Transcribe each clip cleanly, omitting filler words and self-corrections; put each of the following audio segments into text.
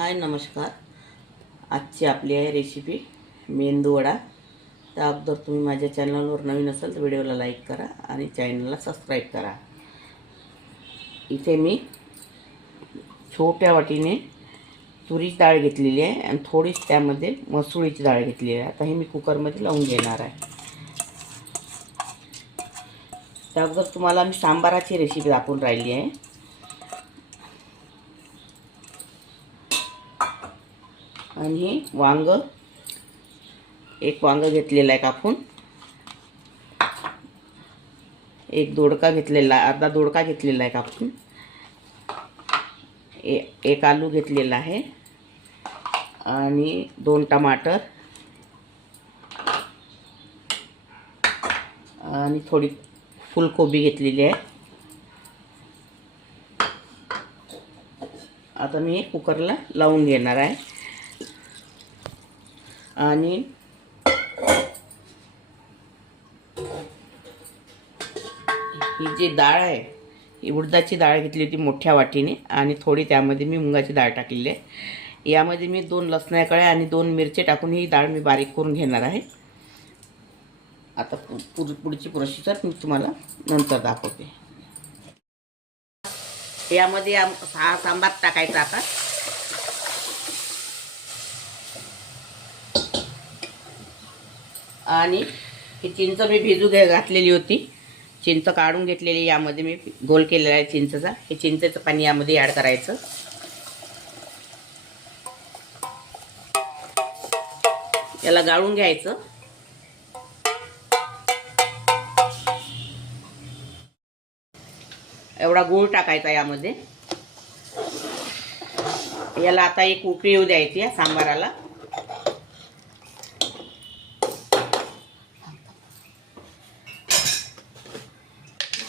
हाय नमस्कार. आजची आपली आहे रेसिपी मेंदू वडा. त्या अगोदर तुम्ही माझ्या चॅनलवर नवीन असाल तर व्हिडिओला लाईक करा आणि चॅनलला सबस्क्राईब करा. इथे मी छोट्या वाटीने तुरीची डाळ घेतलेली आहे आणि थोडीच त्यामध्ये मसुरीची डाळ घेतलेली आहे. आता हे मी कुकरमध्ये लावून घेणार आहे. त्या अगोदर तुम्हाला मी सांबाराची रेसिपी दाखवून राहिली आहे. आणि वांग, एक वांग घेतलेला आहे कापून, एक दोडका घेतलेला, अर्धा दोडका घेतलेला आहे कापून, एक आलू घेतलेला आहे आणि 2 टमाटर आणि थोडी फुलकोबी घेतलेली आहे. आता मी कुकरला लावून घेणार आहे. आणि ही जी डाळ आहे ही उडदाची डाळ घेतली होती मोठ्या वाटीने आणि थोडी त्यामध्ये मी मुगाची डाळ टाकलेली आहे. यामध्ये मी 2 लसणाच्या कळ्या आणि 2 मिरची टाकून ही डाळ मी बारीक करून घेणार आहे. आता पुढची प्रोसिजर मी तुम्हाला नंतर दाखवते. यामध्ये हा सांबार टाकायचा. आता आणि ही चिंच मी भिजू घातलेली होती. चिंच काढून घेतलेली, यामध्ये मी गोल केलेला आहे चिंचचा. हे चिंचेचं पाणी यामध्ये ॲड करायचं. याला गाळून घ्यायचं. एवढा गूळ टाकायचा यामध्ये. याला आता एक उकळी येऊ द्यायची आहे सांबाराला.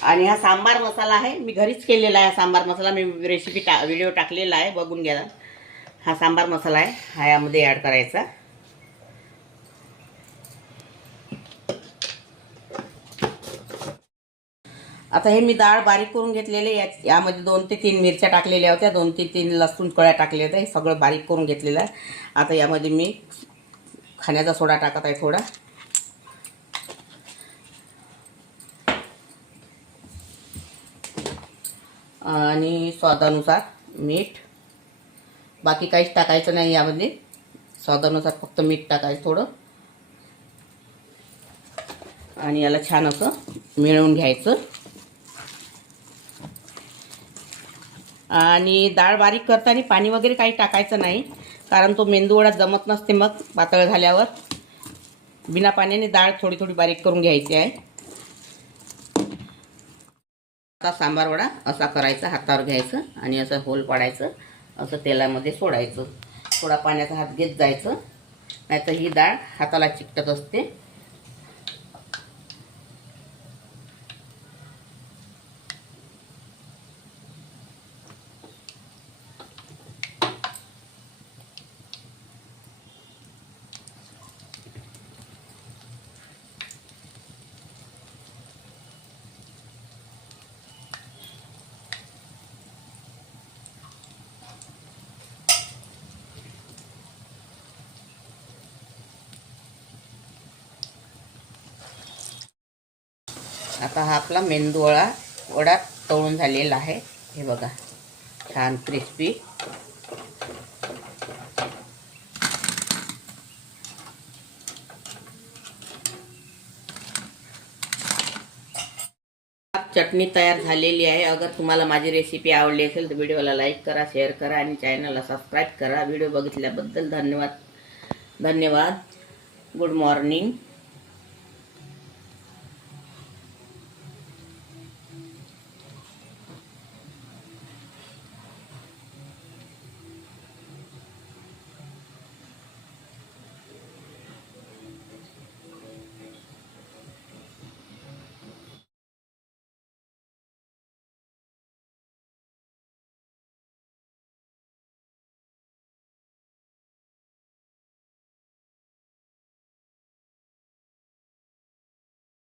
आणि हा सांबार मसाला आहे, मी घरीच केलेला आहे. सांबार मसाला मी रेसिपी व्हिडिओ टाकलेला आहे, बघून घ्या. हा सांबार मसाला आहे, हा यामध्ये ॲड करायचा. आता हे मी डाळ बारीक करून घेतलेले. यामध्ये 2 ते 3 मिरच्या टाकलेल्या होत्या, 2 ते 3 लसूण कळ्या टाकल्या होत्या. हे सगळं बारीक करून घेतलेलं आहे. आता यामध्ये मी खाण्याचा सोडा टाकत आहे थोडा. आणि स्वादानुसार मीठ. बाकी काहीच टाकायचं नाही यामध्ये. स्वादानुसार फक्त मीठ टाकायचं थोडं. आणि याला छान असं मिळवून घ्यायचं. आणि डाळ बारीक करताना पाणी वगैरे काही टाकायचं नाही, कारण तो मेंदूवडा जमत नसते मग पातळ झाल्यावर. बिना पाण्याने डाळ थोडी थोडी बारीक करून घ्यायची आहे. आता सांबार वडा असा करायचा. हातावर घ्यायचं आणि असं होल पाडायचं, असं तेलामध्ये सोडायचं. थोडा पाण्याचा हात घेत जायचं, नाहीतर ही डाळ हाताला चिकटत असते. आता हा आपला मेंदू वडा तळून झालेला आहे. हे बघा, छान क्रिस्पी. चटणी तयार झालेली आहे. अगर तुम्हाला माझी रेसिपी आवडली असेल तर व्हिडिओला लाईक करा, शेअर करा आणि चॅनलला सबस्क्राईब करा. व्हिडिओ बघितल्याबद्दल धन्यवाद. Good morning.